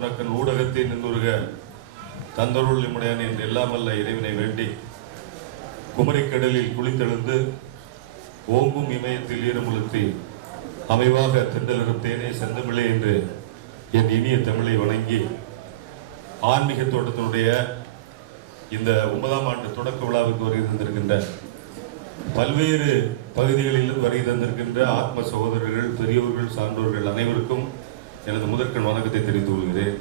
உனக்கன் ஊடகத்தை நின்றுருக தந்தருள் இம்முடையான் என்று எல்லாமல்ல இறைவனை வேண்டி குமரிக்கடலில் குளித்தெழுந்து ஓங்கும் இமயத்தில் ஈரமுழுத்தி அமைவாக தென்றலரும் தேனே செந்தமிழே என்று என் இனிய தமிழை வணங்கி ஆன்மீக தோட்டத்தினுடைய இந்த 9ஆம் ஆண்டு தொடக்க விழாவுக்கு வருகை தந்திருக்கின்ற பல்வேறு பகுதிகளிலும் வருகை தந்திருக்கின்ற ஆத்ம சகோதரர்கள், பெரியோர்கள், சான்றோர்கள் அனைவருக்கும் எனது முதற்கண் வணக்கத்தை தெரிவித்துக் கொள்கிறேன்.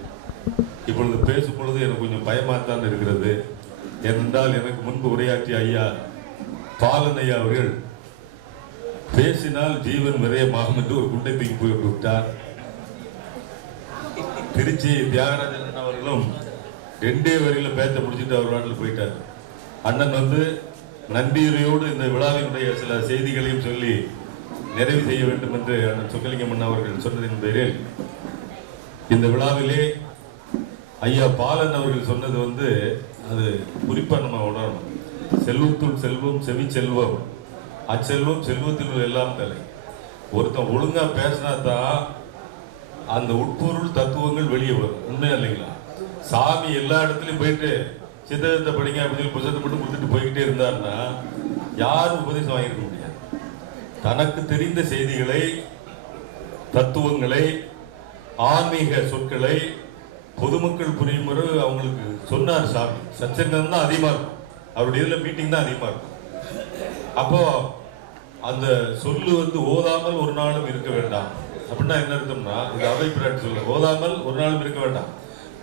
இப்பொழுது பேசும் பொழுது எனக்கு கொஞ்சம் பயமாகத்தான் இருக்கிறது. ஏனென்றால் எனக்கு முன்பு உரையாற்றிய ஐயா பாலன் ஐயா அவர்கள் பேசினால் ஜீவன் விரயமாகும் என்று ஒரு குண்டை தூக்கி போய் விட்டார். திருச்சி தியாகராஜன் அவர்களும் 2 வரியில பேச முடிச்சுட்டு அவர் நாட்டில் போயிட்டார். அண்ணன் வந்து நன்றியுரையோடு இந்த விழாவினுடைய சில செய்திகளையும் சொல்லி நிறைவு செய்ய வேண்டும் என்று அண்ணன் சொக்கலிங்கம் அண்ணா அவர்கள் சொன்னதின் பேரில் இந்த விழாவிலே ஐயா பாலன் அவர்கள் சொன்னது வந்து அது குறிப்பா நம்ம உணரணும். செல்வத்துள் செல்வம் செவி செல்வம், அச்செல்வம் செல்வத்தில் எல்லாம் தலை. ஒருத்தன் ஒழுங்கா பேசினா தான் அந்த உட்பொருள் தத்துவங்கள் வெளியே வரும். உண்மையா இல்லைங்களா? சாமி எல்லா இடத்துலையும் போயிட்டு சித்தத்தை படிங்க அப்படின்னு புத்தகத்தை மட்டும் கொடுத்துட்டு போய்கிட்டே இருந்தாருன்னா யாரும் உபதேசம் வாங்கிருக்க முடியாது. தனக்கு தெரிந்த செய்திகளை, தத்துவங்களை, ஆன்மீக சொற்களை பொதுமக்கள் புரியும்போது அவங்களுக்கு சொன்னார் சாமி. சச்சங்கம் தான் அதிகமா இருக்கும், அவருடைய இதுல மீட்டிங் தான் அதிகமா இருக்கும். அப்போ அந்த சொல்லு வந்து ஓதாமல் ஒரு நாளும் இருக்க வேண்டாம் அப்படின்னா என்ன அர்த்தம்னா, இது அவை பிராட்டி சொல்ல, ஓதாமல் ஒரு நாளும் இருக்க வேண்டாம்.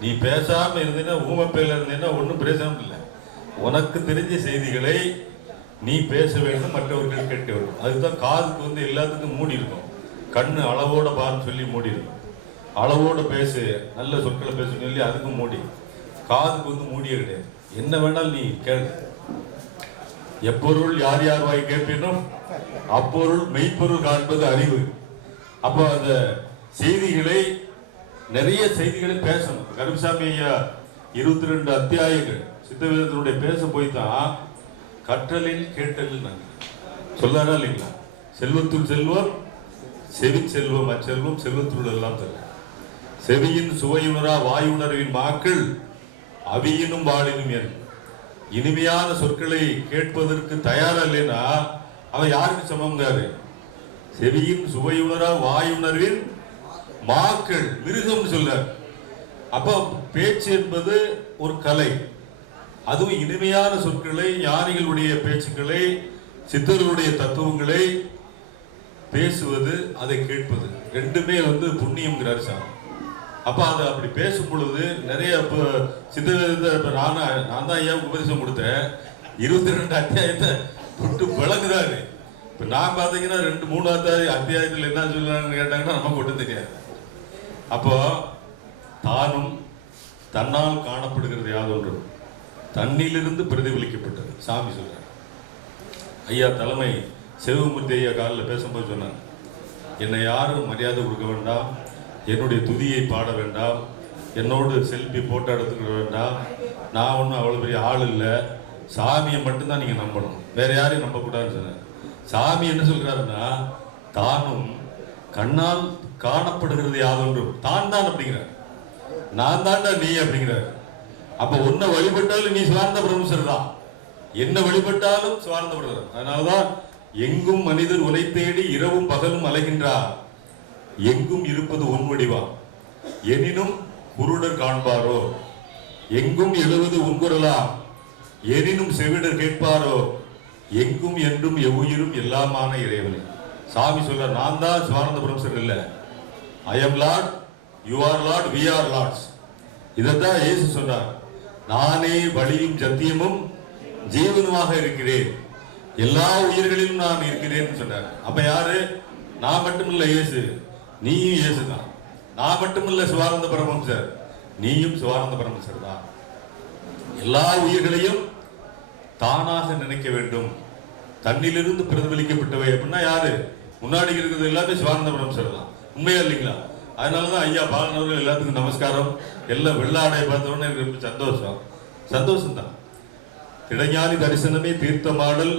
நீ பேசாம இருந்தீங்கன்னா, ஊமப்பையில இருந்தீங்கன்னா ஒன்றும் பிரயோஜனம் இல்லை. உனக்கு தெரிஞ்ச செய்திகளை நீ பேச வேண்டும், மற்றவர்கள் கேட்க வேண்டும். அதுதான் காதுக்கு வந்து எல்லாத்துக்கும் மூடி இருக்கும். கண்ணு அளவோட பாருன்னு சொல்லி மூடி இருக்கும். அளவோட பேசு, நல்ல சொற்களை பேசணும்னு சொல்லி அதுக்கும் மூடி. காதுக்கு வந்து மூடியே கிடையாது. என்ன வேணாலும் நீ கேளு. எப்பொருள் யார் யார் வாய் கேட்பினும் அப்பொருள் மெய்ப்பொருள் காண்பது அறிவு. அப்போ அந்த செய்திகளை, நிறைய செய்திகளை பேசணும். கருமசாமி ஐயா 22 அத்தியாயங்கள் சித்தவேதத்தினுடைய பேச போய் தான் கற்றலில் கேட்டலில் சொல்லாரா இல்லைங்களா? செல்வத்துள் செல்வம் செவி செல்வம், அச்செல்வம் செல்வத்துள் எல்லாம் தரும். செவியின் சுவையுணரா வாயுணர்வின் மாக்கள் அவியினும் வாழினும் என். இனிமையான சொற்களை கேட்பதற்கு தயாரா இல்லைன்னா அவன் யாருக்கு சமம்ங்காரு? செவியின் சுவையுணரா வாயுணர்வின் மாக்கள், மிருகம் சொல்றார். அப்போ பேச்சு என்பது ஒரு கலை. அதுவும் இனிமையான சொற்களை, ஞானிகளுடைய பேச்சுக்களை, சித்தர்களுடைய தத்துவங்களை பேசுவது, அதை கேட்பது, ரெண்டுமே வந்து புண்ணியம்ங்கிறார் சாமி. அப்ப அதை அப்படி பேசும் பொழுது நிறைய சித்தவேதத்தை நான் தான் ஐயாவுக்கு உபதேசம் கொடுத்தேன். 22 அத்தியாயத்தை விட்டு விளங்குதாரு. இப்ப நான் பாத்தீங்கன்னா 2-3 அத்தியாயத்தில் என்ன சொல்றாங்கன்னு கேட்டாங்கன்னா நமக்கு ஒன்றும் தெரியாது. அப்போ தானும் தன்னால் காணப்படுகிறது யாதொன்று தண்ணிலிருந்து பிரதிபலிக்கப்பட்டது சாமி சொல்றார். ஐயா தலைமை சிவமூர்த்தி ஐயா காலில் பேசும்போது சொன்னார், என்னை யாரும் மரியாதை கொடுக்க வேண்டாம், என்னுடைய துதியை பாட வேண்டாம், என்னோடு செல்ஃபி போட்டோ எடுத்துக்க வேண்டாம், நான் ஒன்றும் அவ்வளோ பெரிய ஆள் இல்லை, சாமியை மட்டும்தான் நீங்கள் நம்பணும், வேற யாரையும் நம்பக்கூடாதுன்னு சொன்னார். சாமி என்ன சொல்றாருன்னா, தானும் கண்ணால் காணப்படுகிறது யாதொன்றும் தான் தான் அப்படிங்கிறார். நான் தான்டா நீ அப்படிங்கிறார். அப்ப உன்னை வழிபட்டாலும் நீ சுவார்ந்த பிரம்மசர் தான், என்ன வழிபட்டாலும் சுவார்ந்த பிரம்மர். அதனாலதான் எங்கும் மனிதர் உனை தேடி இரவும் பகலும் அலைகின்றார், எங்கும் இருப்பது உன்வடிவா எனினும் குருடர் காண்பாரோ, எங்கும் எழுவது உன்குரலா எனினும் செவிடர் கேட்பாரோ, எங்கும் என்றும் எவ்வுயிரும் எல்லாமான இறைவனை. சாமி சொல்ற, நான் தான் சுவானந்த பிரம்மசர் இல்லை, I am lord, you are lord, we are lords. இதைத்தான் இயேசு சொன்னார். நானே வழியும் சத்தியமும் ஜீவனுமாக இருக்கிறேன், எல்லா உயிர்களிலும் நான் இருக்கிறேன் சொன்னார். அப்ப யாரு? நான் மட்டுமில்ல இயேசு, நீயும் இயேசு தான். நான் மட்டுமில்ல சிவானந்த பரமஹம்சர், நீயும் சிவானந்த பரமஹம்சர் தான். எல்லா உயிர்களையும் தானாக நினைக்க வேண்டும், தன்னிலிருந்து பிரதிபலிக்கப்பட்டவை அப்படின்னா யாரு? முன்னாடி இருக்கிறது எல்லாமே சிவானந்த பரமஹம்சர் தான். உண்மையா இல்லைங்களா? அதனாலதான் ஐயா பாலன் அவர்கள் எல்லாத்துக்கும் நமஸ்காரம். எல்லாம் வெள்ளாடையை பார்த்தோன்னே எனக்கு ரொம்ப சந்தோஷம் தான். திடஞானி தரிசனமே தீர்த்தமாடல்,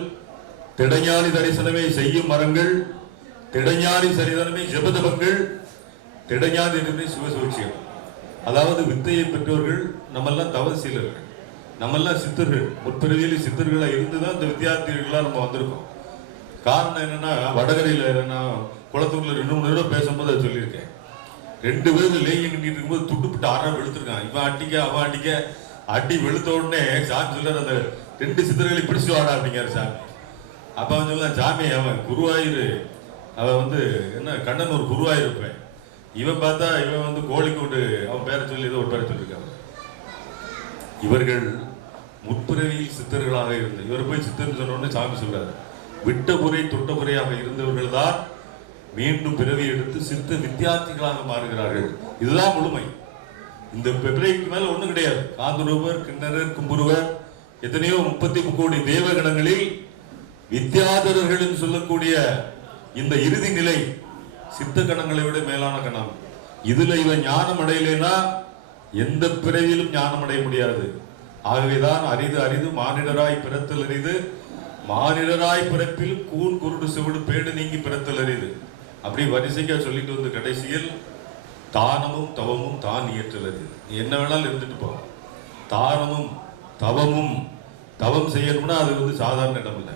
திடஞானி தரிசனமே செய்யும் மரங்கள், திடஞானி சரிதனமே ஜபதபங்கள், திடஞானி சிவசூட்சியம். அதாவது வித்தையை பெற்றவர்கள் நம்மெல்லாம் தவசீலர்கள், நம்மெல்லாம் சித்தர்கள், முற்பிறவியில் சித்தர்களாக இருந்துதான் இந்த வித்தியார்த்திகளாக நம்ம வந்திருக்கோம். காரணம் என்னன்னா, வடகரையில் நான் குளத்தூர்ல 2-3 தடவை பேசும்போது அதை சொல்லியிருக்கேன். 2 பேரும் லேகிங் கட்டிட்டு இருக்கும்போது துட்டுப்பிட்டு ஆறாம் வெளுத்திருக்கான். இவன் அடிக்க அவன் அடிக்க, அடி வெளுத்த உடனே சாமி சொல்றாரு, அந்த 2 சித்தர்களை பிடிச்சு வாடா அப்படிங்கிறாரு சாமி. அப்ப அவன் சொல்லுவான், சாமி அவன் குருவாயூர், அவன் என்ன கண்ணனூர் குருவாயூர் இருப்பேன். இவன் பார்த்தா இவன் கோழிக்கோடு அவன் பேரை சொல்லி ஏதோ ஒரு பேரை சொல்லியிருக்காங்க. இவர்கள் முற்பிறவியில் சித்தர்களாக இருந்த இவர் போய் சித்தர்னு சொன்ன உடனே சாமி சொல்றாரு, விட்ட குறை தொட்ட குறையாக இருந்தவர்கள் தான் மீண்டும் பிறவி எடுத்து சித்த வித்தியார்த்திகளாக மாறுகிறார்கள். இதுதான் முழுமை. இந்த பிறவிக்கு மேல ஒண்ணும் கிடையாது. காந்துருவர், கிண்ணறர், கும்புருவர், எத்தனையோ 33 கோடி தேவகணங்களில் வித்யாதரர்கள் சொல்லக்கூடிய இந்த இறுதி நிலை சித்த கணங்களை விட மேலான கணம். இதுல இவன் ஞானம் அடையலைன்னா எந்த பிறவியிலும் ஞானம் அடைய முடியாது. ஆகவேதான் அரிது அரிது மானிடராய் பிறத்தல் அரிது, மானிடராய் பிறப்பில் கூன் குருடு செவிடு பேடு நீங்கி பிறத்தல் அரிது. அப்படி வரிசைக்கா சொல்லிட்டு வந்து கடைசியில் தானமும் தவமும் தான் இயற்றல் அரிது. என்ன வேணாலும் இருந்துட்டு போ. தானமும் தவமும், தவம் செய்யணும்னா அது சாதாரண இடம் இல்லை.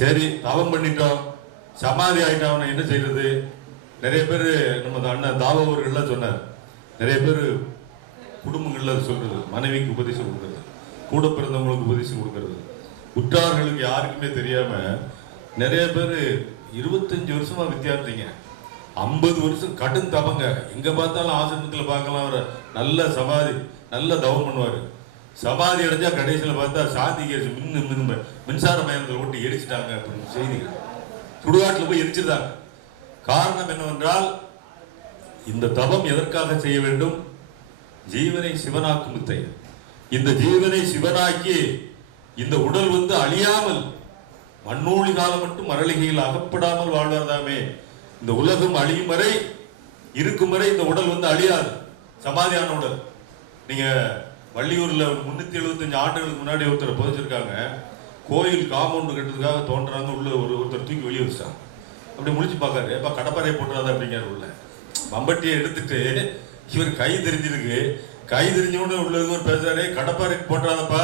சரி, தவம் பண்ணிட்டோம், சமாதி ஆயிட்டவனை என்ன செய்யறது? நிறைய பேர் நம்ம அண்ணன் தாவவர்கள்லாம் சொன்னார், நிறைய பேர் குடும்பங்கள்ல சொல்றது, மனைவிக்கு உபதேசம் கொடுக்கறது, கூட பிறந்தவங்களுக்கு உபதேசம் கொடுக்கறது, உற்றார்களுக்கு யாருக்குமே தெரியாம நிறைய பேர் 25 வருஷமா வித்தியார்த்திங்க, 50 வருஷம் கடும் தவங்க. எங்க பார்த்தாலும் ஆசிரமத்தில் பார்க்கலாம், அவர் நல்ல சமாதி, நல்ல தவம் பண்ணுவாரு. சமாதி அடைஞ்சா கடைசியில் பார்த்தா சாந்தி கேஸ் மின்சார மயத்தில் ஓட்டி எரிச்சிட்டாங்க அப்படின்னு செய்திகள் சுடுகாட்டில் போய் எரிச்சிருந்தாங்க. காரணம் என்னவென்றால், இந்த தவம் எதற்காக செய்ய வேண்டும்? ஜீவனை சிவனாக்கும் வித்தை. இந்த ஜீவனை சிவனாக்கி இந்த உடல் அழியாமல் மண்ணூழி காலம் மட்டும் மரளிகையில் அகப்படாமல் வாழ்வதாமே. இந்த உலகம் அழியும் வரை, இருக்கும் வரை இந்த உடல் அழியாது. சமாதியான உடல். நீங்க வள்ளியூர்ல 375 ஆண்டுகளுக்கு முன்னாடி ஒருத்தரை புதைச்சிருக்காங்க. கோயில் காம்பவுண்ட் கட்டுறதுக்காக தோன்றாங்க, உள்ள ஒருத்தர் தூக்கி வெளியே வச்சாங்க. அப்படி முடிச்சு பார்க்காரு, எப்ப கடப்பாறை போட்டுறாத அப்படிங்கிறாரு. உள்ள மம்பட்டியை எடுத்துட்டு இவர் கை தெரிஞ்சிருக்கு, கை தெரிஞ்சவொன்னு உள்ள ஒரு பேசுறாரு, கடப்பாறைக்கு போட்டுறாதப்பா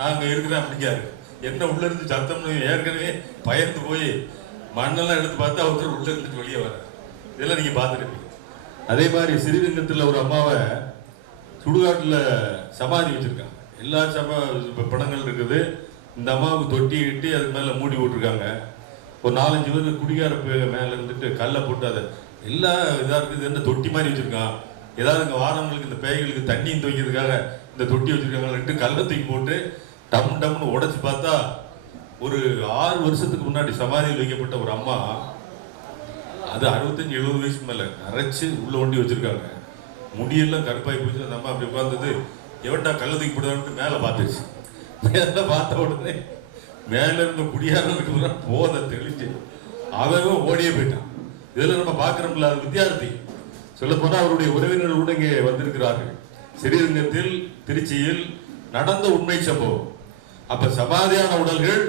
நாங்க இருக்கிறேன் அப்படிங்காரு. என்ன உள்ள இருந்து சத்தம்னு ஏற்கனவே பயந்து போய் மண்ணெல்லாம் எடுத்து பார்த்தா ஒருத்தர் உள்ள இருந்துட்டு வெளியே வர. இதெல்லாம் நீங்க பார்த்துருப்பீங்க. அதே மாதிரி ஸ்ரீரங்கத்தில் ஒரு அம்மாவை சுடுகாட்டில் சமாதி வச்சிருக்காங்க. எல்லா படங்கள் இருக்குது. இந்த அம்மாவுக்கு தொட்டி கட்டி அதுக்கு மேலே மூடி போட்டிருக்காங்க. ஒரு 4-5 பேர் குடிகார மேலே இருந்துட்டு கல்லை போட்டு அதை எல்லா இதாக இருக்குது. என்ன தொட்டி மாதிரி வச்சிருக்கான். ஏதாவது இங்கே வாரங்களுக்கு இந்த பேய்களுக்கு தண்ணி துவைக்கிறதுக்காக இந்த தொட்டி வச்சிருக்காங்க. கல்லை தூக்கி போட்டு டம் டம்னு உடைச்சு பார்த்தா ஒரு 6 வருஷத்துக்கு முன்னாடி சமாதியில் வைக்கப்பட்ட ஒரு அம்மா, அது 65-70 வயசுக்கு மேலே அரைச்சு உள்ள ஒண்டி வச்சிருக்காங்க. முடியெல்லாம் கருப்பாய் போச்சு. அந்த அம்மா அப்படி உட்கார்ந்தது, எவன்டா கல்லை தூக்கி போடுவான்னு மேலே பார்த்துருச்சு. மேலே பார்த்த உடனே மேல இருந்த குடியாரனுக்கு போதை தெளிஞ்சு அவன் ஓடியே போயிட்டான். இதெல்லாம் நம்ம பார்க்கிறோம்ல. அது வித்தியார்த்தி. சொல்ல போனா அவருடைய உறவினர்கள் கூட இங்கே வந்திருக்கிறார்கள். ஸ்ரீரங்கத்தில், திருச்சியில் நடந்த உண்மை சம்பவம். அப்ப சமாதியான உடல்கள்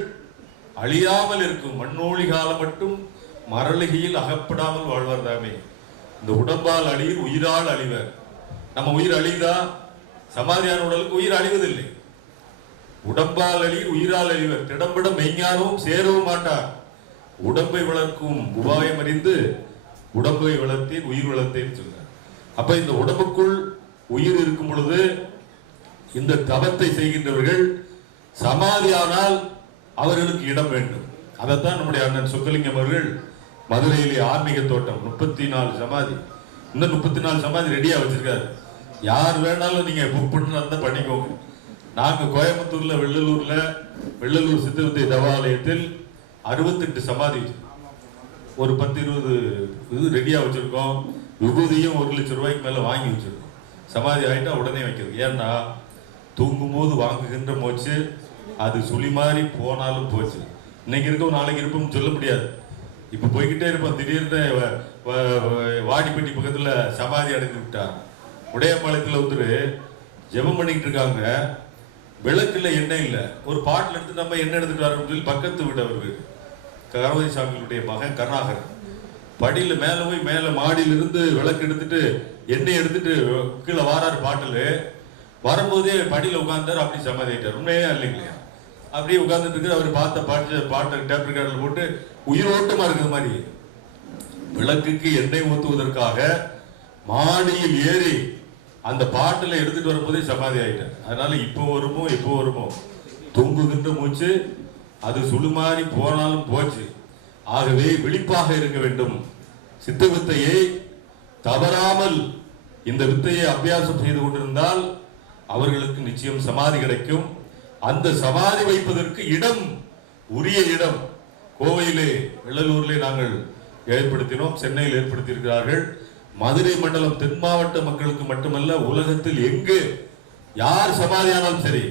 அழியாமல் இருக்கும். மண்ணோழி காலம் மட்டும் மரளிகையில் அகப்படாமல் வாழ்வார் தாமே. இந்த உடம்பால் அழியில் உயிரால் அழிவர். நம்ம உயிர் அழிதா? சமாதியான உடலுக்கு உயிர் அழிவதில்லை. உடம்பால் அழியில் உயிரால் அழிவர். திடம்பட மெய்ஞானமும் சேரவும் மாட்டார். உடம்பை வளர்க்கும் உபாயம் அறிந்து உடம்பை வளர்த்தேன் உயிர் வளர்த்தேன்னு சொல்றார். அப்ப இந்த உடம்புக்குள் உயிர் இருக்கும் பொழுது இந்த தவத்தை செய்கின்றவர்கள் சமாதியானால் அவர்களுக்கு இடம் வேண்டும். அதைத்தான் நம்முடைய அண்ணன் சொக்கலிங்கம் அவர்கள் மதுரையிலே ஆன்மீக தோட்டம் 34 சமாதி, இன்னும் 34 சமாதி ரெடியா வச்சிருக்காரு. யார் வேணாலும் நீங்க புக் பண்ணா பண்ணிக்கோங்க. நாங்க கோயம்புத்தூர்ல வெள்ளலூர் சித்தவித்தை தவாலயத்தில் 68 சமாதி ஒரு 10-20 இது ரெடியா வச்சிருக்கோம். விபூதியும் 1 லட்சம் ரூபாய்க்கு மேல வாங்கி வச்சிருக்கோம். சமாதி ஆயிட்டா உடனே வைக்கிறது. ஏன்னா தூங்கும் போது வாங்குகின்ற மூச்சு அது சுழி மாறி போனாலும் போச்சு. இன்னைக்கு இருக்கோம் நாளைக்கு இருப்போம் சொல்ல முடியாது. இப்ப போய்கிட்டே இருப்போம். திடீர்னு வாடிப்பட்டி பக்கத்துல சமாதி அடைந்து விட்டார். உடையம்பாளையத்துல ஒருத்தர் ஜெபம் பண்ணிக்கிட்டு இருக்காங்க. விளக்குல எண்ணெய் இல்லை. ஒரு பாட்டில் எடுத்து நம்ம எண்ணெய் எடுத்துட்டு வரோம்னு சொல்லி பக்கத்து வீடு அவருக்கு கணபதி சாமிகளுடைய மகன் கருணாகரன் படியில மேல போய் மேல மாடியிலிருந்து விளக்கு எடுத்துட்டு எண்ணெய் எடுத்துட்டு கீழே வாராரு பாட்டில் வரும்போதே படியில் உட்கார்ந்தாரு, அப்படி சமாதி ஆயிட்டார். உண்மையே இல்லைங்களா? அப்படியே உட்கார்ந்துட்டு இருக்கு. அவர் பாட்டை டேப் ரெக்கார்டில் போட்டு உயிரோட்டமா இருக்கிற மாதிரி விளக்குக்கு எண்ணெய் ஊற்றுவதற்காக மாடியில் ஏறி அந்த பாட்டில் எடுத்துட்டு வரும்போதே சமாதி ஆயிட்டார். அதனால இப்போ வருமோ தொங்குகின்ற மூச்சு, அது சுழுமாறி போனாலும் போச்சு. ஆகவே விழிப்பாக இருக்க வேண்டும். சித்த வித்தையை தவறாமல் இந்த வித்தையை அபியாசம் செய்து கொண்டிருந்தால் அவர்களுக்கு நிச்சயம் சமாதி கிடைக்கும். அந்த சமாதி வைப்பதற்கு இடம், உரிய இடம் கோவையிலே வெள்ளலூரிலே நாங்கள் ஏற்படுத்தினோம், சென்னையில் ஏற்படுத்தி இருக்கிறார்கள். மதுரை மண்டலம் தென் மாவட்ட மக்களுக்கு மட்டுமல்ல, உலகத்தில் எங்கு யார் சமாதியானாலும் சரி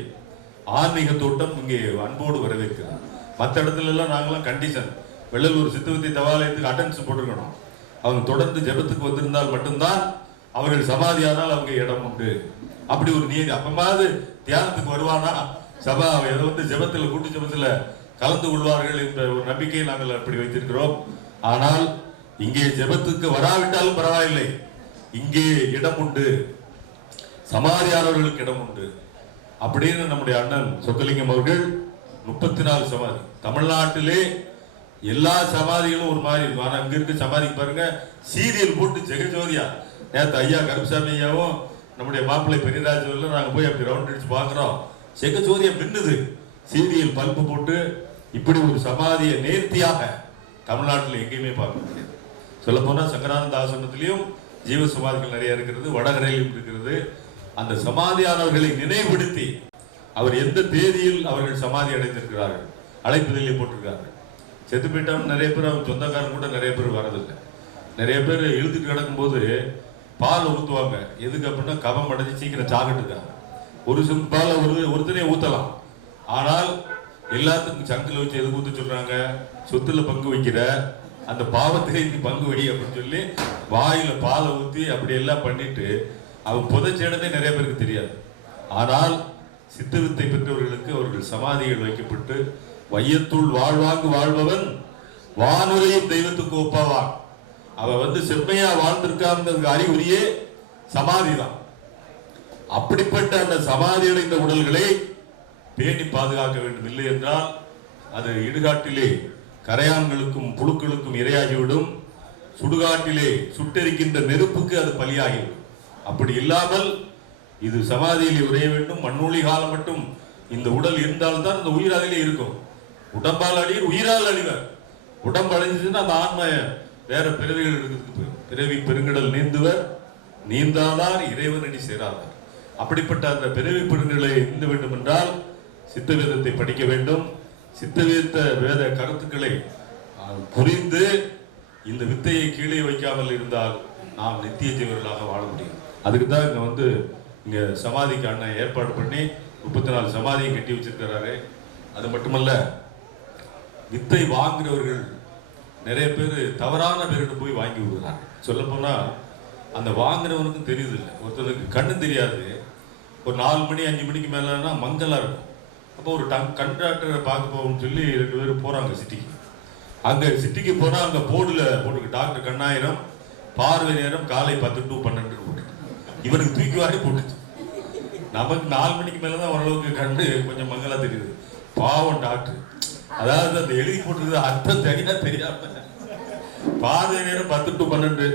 ஆன்மீக தோட்டம் இங்கே அன்போடு வரவேற்கிறார். மற்ற இடத்துல எல்லாம் நாங்களாம் கண்டிஷன், வெள்ளலூர் சித்தவித்தை தவாலயத்துக்கு அட்டென்ஸ் போட்டிருக்கணும். அவங்க தொடர்ந்து ஜெபத்துக்கு வந்திருந்தால் மட்டும்தான் அவர்கள் சமாதியானால் அவங்க இடம் உண்டு. அப்படி ஒரு நீதி. அப்பமாவது தியானத்துக்கு வருவானா, சபா ஏதோ வந்து ஜெபத்தில் கூட்டு ஜெபத்தில் கலந்து கொள்வார்கள் என்ற ஒரு நம்பிக்கையை நாங்கள் அப்படி வைத்திருக்கிறோம். ஆனால் இங்கே ஜெபத்துக்கு வராவிட்டாலும் பரவாயில்லை, இங்கே இடம் உண்டு, சமாதியானவர்களுக்கு இடம் உண்டு அப்படின்னு நம்முடைய அண்ணன் சொக்கலிங்கம் அவர்கள் 34 சமாதி தமிழ்நாட்டிலே எல்லா சமாதிகளும் ஒரு மாதிரி இருக்கும். ஆனா அங்க இருக்க சமாதிக்கு பாருங்க, சீரியல் போட்டு ஜெகஜோதியா. நேற்று ஐயா கருப்பசாமி ஐயாவும் நம்முடைய மாப்பிள்ளை பெரியராஜ் நாங்க போய் அப்படி ரவுண்ட் அடிச்சு பாக்குறோம். ஜெகஜோதியா மின்னுது, சீரியல் பல்பு போட்டு. இப்படி ஒரு சமாதியை நேர்த்தியாக தமிழ்நாட்டில் எங்கேயுமே பார்க்க முடியாது. சொல்ல போனா சங்கரானந்த ஆசிரமத்திலையும் ஜீவ சமாதிகள் நிறைய இருக்கிறது, வடகரையிலும் இருக்கிறது. அந்த சமாதியானவர்களை நினைவுபடுத்தி அவர் எந்த தேதியில் அவர்கள் சமாதி அடைந்திருக்கிறார்கள் அழைப்புதலே போட்டிருக்கார்கள். செத்து போயிட்டாலும் நிறைய பேர் அவங்க சொந்தக்காரங்க கூட நிறைய பேர் வரதில்லை. நிறைய பேர் இழுத்துட்டு கிடக்கும் போது பால் ஊற்றுவாங்க. எதுக்கு அப்படின்னா கபம் அடைஞ்சு சீக்கிரம் சாகட்டுக்காங்க. ஒரு பால் ஒருத்தனே ஊற்றலாம். ஆனால் எல்லாத்துக்கும் சங்கில் வச்சு எதுக்கு ஊற்ற சொல்றாங்க? சொத்துல பங்கு வைக்கிற அந்த பாவத்திலே நீ பங்கு வை அப்படின்னு சொல்லி வாயில பாலை ஊற்றி அப்படி எல்லாம் பண்ணிட்டு அவன் புதைச்சேடதே நிறைய பேருக்கு தெரியாது. ஆனால் சித்தவித்தை பெற்றவர்களுக்கு அவர்கள் சமாதிகள் வைக்கப்பட்டு வையத்துள் வாழ்வாங்கு வாழ்பவன் வானுரையும் தெய்வத்துக்கு ஒப்பாவான். அவன் வந்து செம்மையா வாழ்ந்திருக்காங்கிறதுக்கு அறிகுறியே சமாதி தான். அப்படிப்பட்ட அந்த சமாதி அடைந்த உடல்களை பேணி பாதுகாக்க வேண்டும். இல்லை என்றால் அது இடுகாட்டிலே கரையான்களுக்கும் புழுக்களுக்கும் இரையாகிவிடும். சுடுகாட்டிலே சுட்டெரிக்கின்ற நெருப்புக்கு அது பலியாகிவிடும். அப்படி இல்லாமல் இது சமாதியில் உரைய வேண்டும். மண்ணூழி காலம் மட்டும் இந்த உடல் இருந்தால்தான் அந்த உயிர் அதிலே இருக்கும். உடம்பால் அழியர், உயிரால் அழிவர். உடம்பு அழிஞ்சுன்னா அந்த ஆன்ம வேற பிறவிகள் இருக்கிறதுக்கு பிறவி பெருங்கடல் நீந்துவர், நீந்தாதார் இறைவனடி சேராதார். அப்படிப்பட்ட அந்த பிறவி பெருங்கடலை நீந்த வேண்டும் என்றால் சித்த வேதத்தை படிக்க வேண்டும். சித்த வேத கருத்துக்களை புரிந்து இந்த வித்தையை கீழே வைக்காமல் இருந்தால் நாம் நித்திய ஜீவர்களாக வாழ முடியும். அதுக்கு தான் இங்க வந்து இங்க சமாதிக்கு அண்ணன் ஏற்பாடு பண்ணி 34 சமாதியை கட்டி வச்சிருக்கிறாரு. அது மட்டுமல்ல, வித்தை வாங்குறவர்கள் நிறைய பேர் தவறான பேரிட்டு போய் வாங்கி விடுறாங்க. சொல்ல போனா அந்த வாங்குறவனுக்கும் தெரியுது இல்லை. ஒருத்தருக்கு கண்ணு தெரியாது. ஒரு 4 மணி 5 மணிக்கு மேலனா மங்கலா இருக்கும். அப்போ ஒரு கண்ட்ராக்டரை பார்க்க போகணும்னு சொல்லி 2 பேர் போறாங்க சிட்டிக்கு. அங்க சிட்டிக்கு போனா அங்க போர்டுல போட்டு டாக்டர் கண்ணாயிரம் பார்வை நேரம் காலை 10 to 12 போட்டு இவனுக்கு தூக்கி வாரி போட்டுச்சு. நமக்கு 4 மணிக்கு மேலதான் ஓரளவுக்கு கண்டு கொஞ்சம் மங்களா தெரியுது. பாவம் டாக்டர். அதாவது அந்த எழுதி போட்டுருக்குது அர்த்தம் சரியா தெரியாம பார்வை நேரம் 10 to 12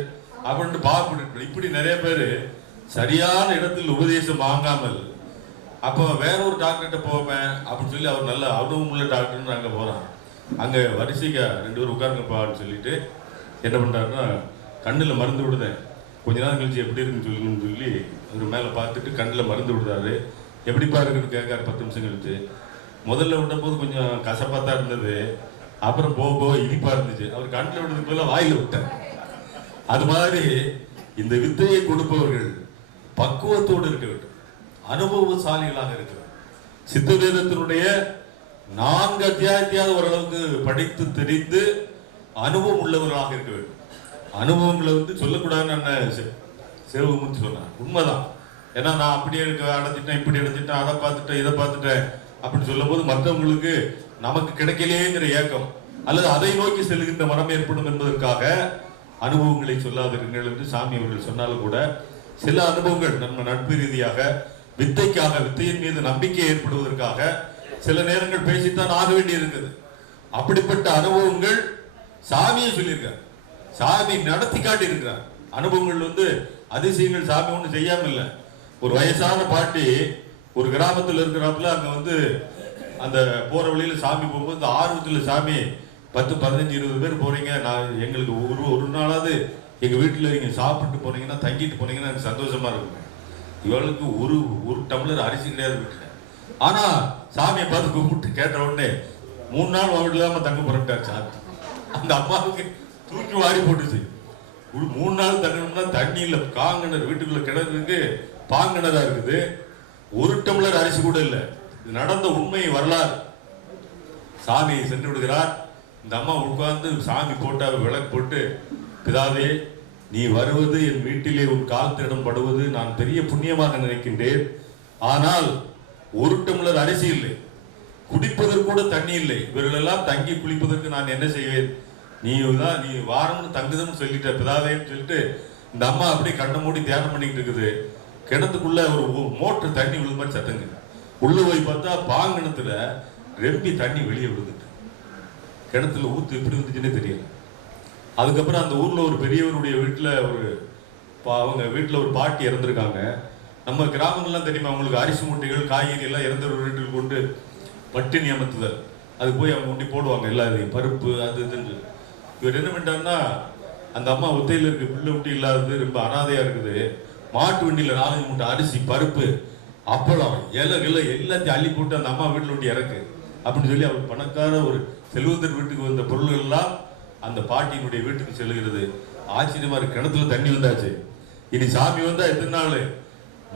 அப்படின்ட்டு பாவப்பட்டு. இப்படி நிறைய பேர் சரியான இடத்தில் உபதேசம் வாங்காமல் அப்போ வேற ஒரு டாக்டர்கிட்ட போவேன் அப்படின்னு சொல்லி அவர் நல்ல அனுபவம் உள்ள டாக்டர்னு அங்கே போகிறான். அங்கே வரிசைக்கு 2 பேர் உட்காருங்கப்பான்னு சொல்லிட்டு என்ன பண்ணுறாருன்னா கண்ணில் மருந்து விடுதேன். கொஞ்ச நேரம் கழிச்சு எப்படி இருக்குன்னு சொல்லி அவர் மேலே பார்த்துட்டு கண்ணில் மருந்து விடுறாரு. எப்படிப்பா இருக்குன்னு கேட்காரு 10 நிமிஷம் கழிச்சு. முதல்ல விட்டபோது கொஞ்சம் கசப்பாக தான் இருந்தது, அப்புறம் போக போக இனிப்பா இருந்துச்சு. அவர் கண்ணில் விடுறதுக்கு போல வாயில் விட்டார். அது மாதிரி இந்த வித்தையை கொடுப்பவர்கள் பக்குவத்தோடு இருக்க வேண்டும், அனுபவசாலிகளாக இருக்க வேண்டும். சித்த வேதத்தினுடைய 4 அத்தியாயத்தையாவது ஓரளவுக்கு படித்து தெரிந்து அனுபவம் உள்ளவர்களாக இருக்க வேண்டும். அனுபவங்களை வந்து சொல்லக்கூடாதுன்னு சேவகமூர்த்தி சொன்னார். உண்மைதான். ஏன்னா நான் அப்படியே அடைஞ்சிட்டேன், இப்படி அடைஞ்சிட்டேன், அதை பார்த்துட்டேன், இதை பார்த்துட்டேன் அப்படின்னு சொல்லும் போது மற்றவங்களுக்கு நமக்கு கிடைக்கலையேங்கிற ஏக்கம் அல்லது அதை நோக்கி செல்கின்ற மனம் ஏற்படும் என்பதற்காக அனுபவங்களை சொல்லாதிருங்கள் என்று சாமி அவர்கள் சொன்னாலும் கூட சில அனுபவங்கள் நம்ம நட்பு ரீதியாக வித்தையின் மீது நம்பிக்கை ஏற்படுவதற்காக சில நேரங்கள் பேசித்தான் ஆக வேண்டி இருக்குது. அப்படிப்பட்ட அனுபவங்கள் சாமியை சொல்லியிருக்கார், சாமி நடத்தி காட்டி இருக்கிறார். அனுபவங்கள் அதிசயங்கள் சாமி ஒண்ணு செய்யாம இல்லை. ஒரு வயசான பாட்டி ஒரு கிராமத்தில் இருக்கிறாப்புல அங்க அந்த போற வழியில சாமி போகும்போது ஆர்வத்துல சாமி 10, 15, 20 பேர் போறீங்க, நான் எங்களுக்கு ஒரு நாளாவது எங்க வீட்டுல நீங்க சாப்பிட்டு போனீங்கன்னா தங்கிட்டு போனீங்கன்னா எனக்கு சந்தோஷமா இருக்கும். இவளுக்கு ஒரு டம்ளர் அரிசி கிடையாது வீட்டுல. ஆனா சாமியை பார்த்து கூப்பிட்டு கேட்ட உடனே 3 நாள் வீட்டுல இல்லாம தங்க புறப்பட்டார் சாமி. அந்த அம்மாவுக்கு தூக்கி வாரி போட்டுச்சு. 3 நாள் தங்கணும்னா தண்ணி இல்ல, காங்கிணறு, வீட்டுக்குள்ள கிணறு இருக்கு, பாங்கிணறா இருக்குது, ஒரு டம்ளர் அரிசி கூட இல்லை. இது நடந்த உண்மை வரலாறு. சாமி சென்று விடுகிறார். இந்த அம்மா உட்கார்ந்து சாமி போட்டா விளக்கு போட்டு, பிதாவே நீ வருவது என் வீட்டிலே உன் காலத்திடம் படுவது நான் பெரிய புண்ணியமாக நினைக்கின்றேன். ஆனால் ஒரு டம்ளர் அரிசி இல்லை, குடிப்பதற்கு கூட தண்ணி இல்லை, இவர்கள் எல்லாம் தங்கி குளிப்பதற்கு நான் என்ன செய்வேன்? நீ வாரம்னு தங்குதுன்னு சொல்லிட்ட பிதாவேன்னு சொல்லிட்டு இந்த அம்மா அப்படியே கண்ணை மூடி தியானம் பண்ணிக்கிட்டு இருக்குது. கிணத்துக்குள்ள ஒரு மோட்டர் தண்ணி விழுது மாதிரி சத்தங்க. உள்ள போய் பார்த்தா பாங்கிணத்துல ரெம்பி தண்ணி வெளியே விழுதுட்டு, கிணத்துல ஊத்து எப்படி வந்துச்சுன்னே தெரியல. அதுக்கப்புறம் அந்த ஊர்ல ஒரு பெரியவருடைய வீட்டுல அவங்க வீட்டுல ஒரு பாட்டி இறந்துருக்காங்க. நம்ம கிராமங்கள்லாம் தெரியுமா அவங்களுக்கு, அரிசி மூட்டைகள் காய்கறி எல்லாம் இறந்த ஒரு வீட்டுக்கு கொண்டு பட்டினி அமர்த்துதல், அது போய் அவங்க கொண்டு போடுவாங்க எல்லாத்தையும், பருப்பு அது இதுன்னு. இவர் என்ன பண்ணிட்டாருன்னா, அந்த அம்மா ஒத்தையில இருக்கு, பிள்ளை குட்டி இல்லாதது, ரொம்ப அனாதையா இருக்குது, மாட்டு வண்டியில 4 மூட்டை அரிசி, பருப்பு, அப்பளம், இலை எல்லாத்தையும் அள்ளி போட்டு அந்த அம்மா வீட்டுல ஒட்டி இறக்கு அப்படின்னு சொல்லி அவர் பணக்கார ஒரு செல்வந்தர் வீட்டுக்கு வந்த பொருள்கள் எல்லாம் அந்த பாட்டியினுடைய வீட்டுக்கு செல்கிறது. ஆச்சரியமா இருக்கு, கிணத்துல தண்ணி வந்தாச்சு. இனி சாமி வந்தா எத்தனை நாள்?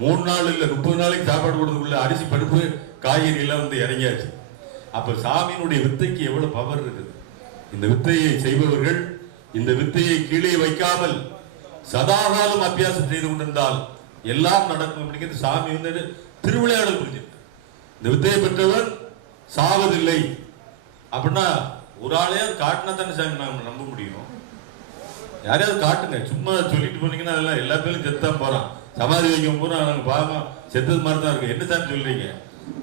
3 நாள் இல்ல 30 நாளைக்கு சாப்பாடு கொடுத்துக்குள்ள அரிசி, பருப்பு, காய்கறி எல்லாம் இறங்கியாச்சு. அப்ப சாமியினுடைய வித்தைக்கு எவ்வளவு பவர் இருக்குது. இந்த வித்தையை செய்பவர்கள் இந்த வித்தையை கீழே வைக்காமல் சதாகாலம் அபியாசம் செய்து கொண்டிருந்தால் எல்லாம் நடக்கும் அப்படிங்கிறது சாமி திருவிளையாடல் புரிஞ்சிருக்கு. இந்த வித்தையை பெற்றவர் சாவதில்லை அப்படின்னா ஒரு ஆளையாவது காட்டினா தானே சாமி நாம நம்ப முடியும். யாரையாவது காட்டுங்க, சும்மா சொல்லிட்டு போனீங்கன்னா அதெல்லாம் எல்லா பேரும் செத்தான் போறான், சமாதி வைக்க போறோம், நாங்க பாவம் செத்தது மாதிரி தான் இருக்கு. என்ன சாமி சொல்றீங்க?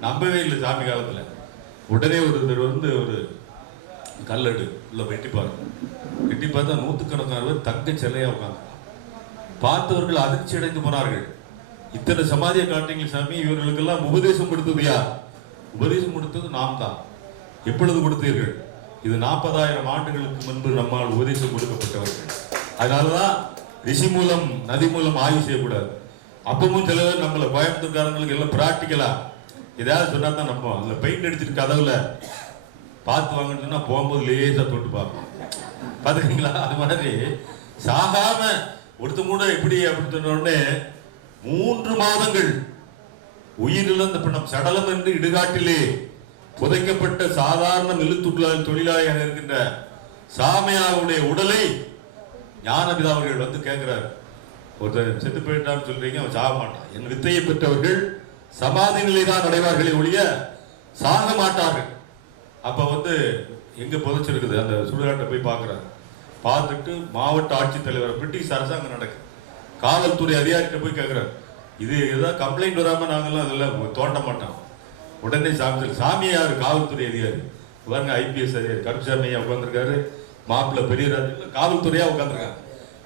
நம்பவே இல்லை சாமி காலத்துல. உடனே ஒருத்தர் ஒரு கல்லடு உள்ள வெட்டி பார்த்தா 100கணக்கான பேர் தங்க சிலையா உட்காந்து பார்த்தவர்கள் அதிர்ச்சி அடைந்து போனார்கள். இத்தனை சமாதியை காட்டுங்க சாமி, இவர்களுக்கெல்லாம் உபதேசம் கொடுத்தது யார்? உபதேசம் கொடுத்தது நாம் தான். எப்பொழுது கொடுத்தீர்கள்? இது 40,000 ஆண்டுகளுக்கு முன்பு நம்மால் உபதேசம் கொடுக்கப்பட்டவர்கள். அதனாலதான் ரிஷி மூலம் நதி மூலம் ஆய்வு செய்யக்கூடாது. அப்பவும் சில பேர் நம்மள கோயம்புத்தூர்காரங்களுக்கு எல்லாம் பிராக்டிக்கலா ஏதாவது சொன்னா தான் நம்புவோம். அதுல பெயிண்ட் அடிச்சிட்டு கதவுல பார்த்து வாங்கன்னு சொன்னா போகும்போது லேசா தொட்டு பார்ப்போம், பாத்துக்கீங்களா? அது மாதிரி சாகாம ஒருத்த கூட எப்படி அப்படின்னு சொன்ன உடனே 3 மாதங்கள் உயிரிழந்த பிணம் சடலம் என்று இடுகாட்டிலே புதைக்கப்பட்ட சாதாரண தொழிலாளியாக இருக்கின்ற சாமியாருடைய உடலை ஞானபிதா அவர்கள் கேட்கிறார். ஒருத்தர் செத்து போயிட்டான்னு சொல்றீங்க, அவன் சாக மாட்டான். என் வித்தையை பெற்றவர்கள் சமாதி நிலைதான் அடைவார்களே ஒழிய சாக மாட்டார்கள். அப்ப எங்க புதைச்சிருக்குது அந்த சுடுகாட்டை போய் பார்க்கிறார். பார்த்துட்டு மாவட்ட ஆட்சித்தலைவர், பிரிட்டிஷ் அரசாங்கம் நடக்குது, காவல்துறை அதிகாரிகிட்ட போய் கேட்கிறார், இது ஏதாவது கம்ப்ளைண்ட் வராம நாங்கெல்லாம் அதெல்லாம் தோண்ட மாட்டோம். உடனே சாமி யாரு? காவல்துறை அதிகாரி. பாருங்க, ஐபிஎஸ் அதிகாரி கருப்புசாமி ஐயா உட்கார்ந்துருக்காரு, மாப்பிள்ள பெரியராஜ் காவல்துறையா உட்கார்ந்துருக்காங்க.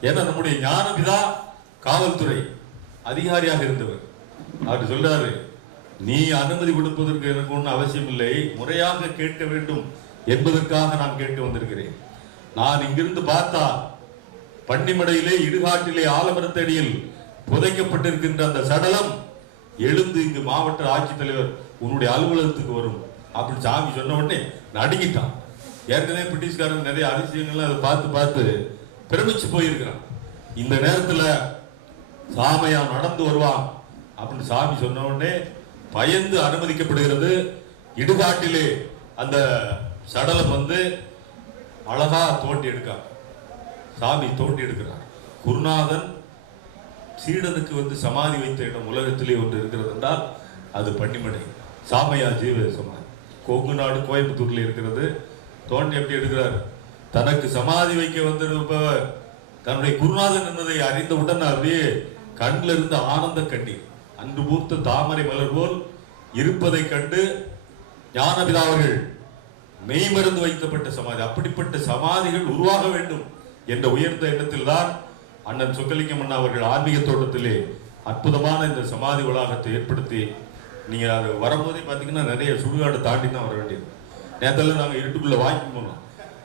ஏன்னா நம்முடைய ஞானபிதா காவல்துறை அதிகாரியாக இருந்தவர். அவர் சொல்றாரு, நீ அனுமதி கொடுப்பதற்கு எனக்கு ஒன்றும் அவசியம் இல்லை, முறையாக கேட்க வேண்டும் என்பதற்காக நான் கேட்க வந்திருக்கிறேன். நான் இங்கிருந்து பார்த்தா பன்னிமடையிலே இடுகாட்டிலே ஆலமரத்தடியில் புதைக்கப்பட்டிருக்கின்ற அந்த சடலம் எழுந்து இங்கு மாவட்ட ஆட்சித்தலைவர் உன்னுடைய அலுவலகத்துக்கு வரும் அப்படின்னு சாமி சொன்ன உடனே நடுங்கிட்டான். ஏற்கனவே பிரிட்டிஷ்காரன் நிறைய அதிசயங்கள்லாம் அதை பார்த்து பிரமிச்சு போயிருக்கிறான். இந்த நேரத்துல சாமையா நடந்து வருவான் அப்படின்னு சாமி சொன்ன உடனே பயந்து அனுமதிக்கப்படுகிறது. இடுகாட்டிலே அந்த சடலம் அழகா தோண்டி எடுக்க சாமி தோண்டி எடுக்கிறார். குருநாதன் சீடனுக்கு சமாதி வைத்த இடம் உலகத்திலே ஒன்று இருக்கிறது என்றால் அது பன்னிமடை சாமையா ஜீவ சமாதி. கொங்கு நாடு கோயம்புத்தூர்ல இருக்கிறது. தோண்டி எப்படி எடுக்கிறார்? தனக்கு சமாதி வைக்க வந்திருப்பவர் தன்னுடைய குருநாதன் என்பதை அறிந்தவுடன் அப்படியே கண்ணில் இருந்த ஆனந்த கண்ணீர் அன்று பூத்த தாமரை மலர் போல் இருப்பதை கண்டு ஞானபிதா அவர்கள் மெய்மருந்து வைக்கப்பட்ட சமாதி, அப்படிப்பட்ட சமாதிகள் உருவாக வேண்டும் என்ற உயர்ந்த எண்ணத்தில் தான் அண்ணன் சொக்கலிங்கம் அண்ணா அவர்கள் ஆன்மீக தோட்டத்திலே அற்புதமான இந்த சமாதி வளாகத்தை ஏற்படுத்தி, நீங்க அது வரும்போதே பாத்தீங்கன்னா நிறைய சுடுகாடு தாண்டி தான் வர வேண்டியது. நேரத்தில் நாங்கள் இருட்டுக்குள்ள வாங்கி போனோம்,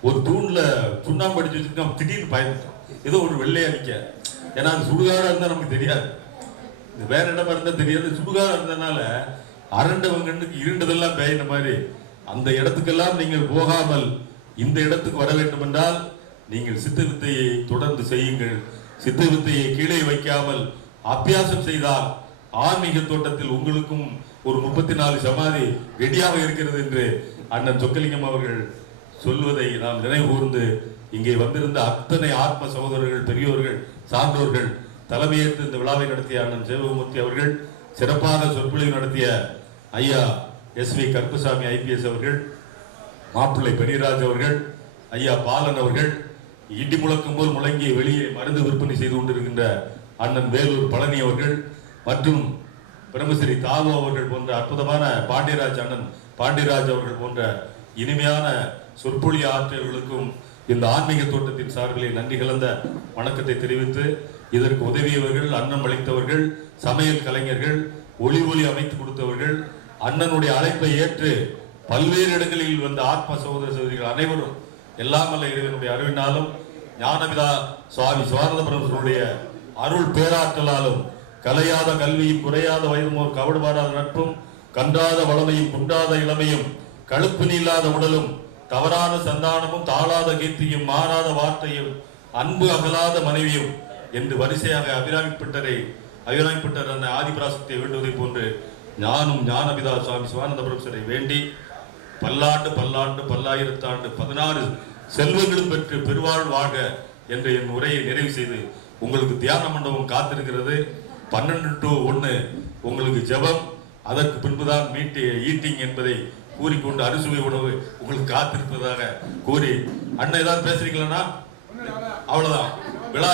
ஒரு தூண்ல சுண்ணாம்பு அடிச்சு வச்சுட்டு திடீர்னு பயந்துட்டோம், ஏதோ ஒரு வெள்ளையா நிக்க. ஏன்னா அது சுடுகாடா இருந்தா நமக்கு தெரியாது, இது வேற இடமா இருந்தா தெரியாது. சுடுகாடா இருந்ததுனால அரண்டவங்களுக்கு இருண்டதெல்லாம் பேயின மாதிரி அந்த இடத்துக்கெல்லாம் நீங்கள் போகாமல் இந்த இடத்துக்கு வர வேண்டும் என்றால் நீங்கள் சித்த வித்தையை தொடர்ந்து செய்யுங்கள். சித்த வித்தையை கீழே வைக்காமல் அபியாசம் செய்தால் ஆன்மீக தோட்டத்தில் உங்களுக்கும் ஒரு 34 சமாதி ரெடியாக இருக்கிறது என்று அண்ணன் சொக்கலிங்கம் அவர்கள் சொல்வதை நாம் நினைவு கூர்ந்து இங்கே வந்திருந்த அத்தனை ஆத்ம சகோதரர்கள், பெரியோர்கள், சான்றோர்கள், தலைமையேற்று இந்த விழாவை நடத்திய அண்ணன் சேவகமூர்த்தி அவர்கள், சிறப்பாக சொற்பொழிவு நடத்திய ஐயா SV கருப்பசாமி IPS அவர்கள், மாப்பிள்ளை பெரியராஜ் அவர்கள், ஐயா பாலன் அவர்கள், இடி முழக்கம் போல் முழங்கி வெளியே மருந்து விற்பனை செய்து கொண்டிருக்கின்ற அண்ணன் வேலூர் பழனி அவர்கள் மற்றும் பிரம்மஸ்ரீ தாவோ அவர்கள் போன்ற அற்புதமான பாண்டியராஜ், அண்ணன் பாண்டியராஜ் அவர்கள் போன்ற இனிமையான சொற்பொழி ஆற்றல்களுக்கும் இந்த ஆன்மீக தோட்டத்தின் சார்பில் நன்றி கலந்த வணக்கத்தை தெரிவித்து, இதற்கு உதவியவர்கள், அன்னம் அளித்தவர்கள், சமையல் கலைஞர்கள், ஒளி அமைத்து கொடுத்தவர்கள், அண்ணனுடைய அழைப்பை ஏற்று பல்வேறு இடங்களில் வந்த ஆத்ம சகோதர சகோதரிகள் அனைவரும் எல்லாம் அல்ல இறைவனுடைய அறிவினாலும் ஞானபிதா சுவாமி சிவானந்த பிரபுடைய அருள் பேராற்றலாலும் கலையாத கல்வியும் குறையாத வயதுமோர் கவடுபாடாத நட்பும் கன்றாத வளமையும் குன்றாத இளமையும் கழுப்பு இல்லாத உடலும் தவறான சந்தானமும் தாழாத கீர்த்தியும் மாறாத வார்த்தையும் அன்பு அகலாத மனைவியும் என்று வரிசையாக அபிராமிப்பட்டர் அந்த ஆதிபராசக்தியை வேண்டுவதை போன்று ஞானும் ஞானபிதா சுவாமி சிவானந்த பிரபுசரை வேண்டி பல்லாண்டு பல்லாண்டு பல்லாயிரத்தாண்டு 16 செல்வங்களும் பெற்று பெருவாழ் வாழ்க என்ற என் உரையை நிறைவு செய்து உங்களுக்கு தியான மண்டபம் காத்திருக்கிறது. 12 to 1 உங்களுக்கு ஜெபம், அதற்கு பின்புதான் ஈட்டிங் என்பதை கூறிக்கொண்டு அறுசுவை உணவு உங்களுக்கு காத்திருப்பதாக கூறி, அண்ணன் ஏதாவது பேசுறீங்களா? அவ்வளவுதான், விழா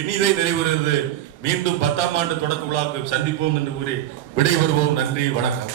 இனிதை நிறைவுறுகிறது. மீண்டும் 10ஆம் ஆண்டு தொடக்க விழாவுக்கு சந்திப்போம் என்று கூறி விடைபெறுவோம். நன்றி, வணக்கம்.